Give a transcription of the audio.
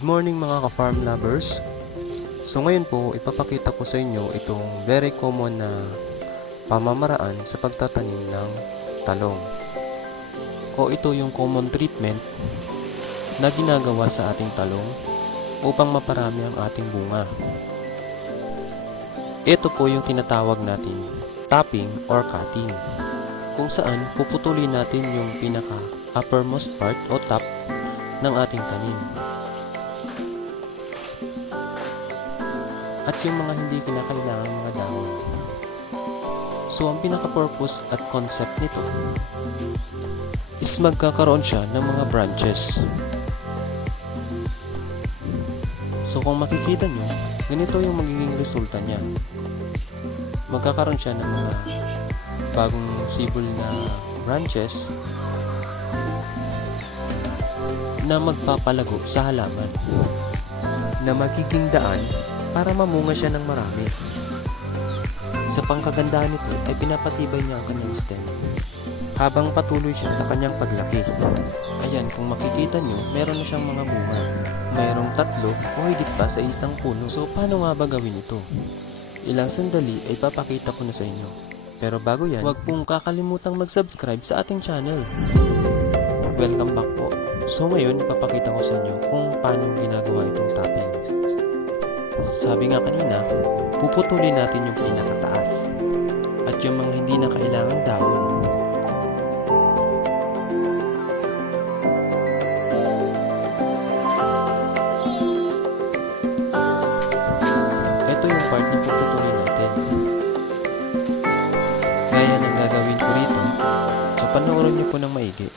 Good morning mga ka-farm lovers. So ngayon po, ipapakita ko sa inyo itong very common na pamamaraan sa pagtatanim ng talong. O ito yung common treatment na ginagawa sa ating talong upang maparami ang ating bunga. Ito po yung tinatawag natin topping or cutting, kung saan puputulin natin yung pinaka uppermost part o top ng ating tanim. At yung mga hindi kinakailangan mga dahon. So ang pinaka-purpose at concept nito is magkakaroon siya ng mga branches. So kung makikita nyo, ganito yung magiging resulta niya. Magkakaroon siya ng mga bagong sibol na branches na magpapalago sa halaman, na magiging daan para mamunga siya ng marami. Sa pangkagandahan nito ay pinapatibay niya ang kanyang stem habang patuloy siya sa kanyang paglaki. Ayan, kung makikita nyo, meron na siyang mga bunga. Mayroong 3 o higit pa sa isang puno. So paano nga ba gawin ito? Ilang sandali ay papakita ko na sa inyo. Pero bago yan, huwag pong kakalimutang mag-subscribe sa ating channel. Welcome back po. So ngayon, ipapakita ko sa inyo kung paano ginagawa itong topping. Sabi nga kanina, puputulin natin yung pinakataas at yung mga hindi na kailangang dahon. Ito yung part na puputulin natin. Gaya ng gagawin ko rito, so panoorin nyo po ng maigi.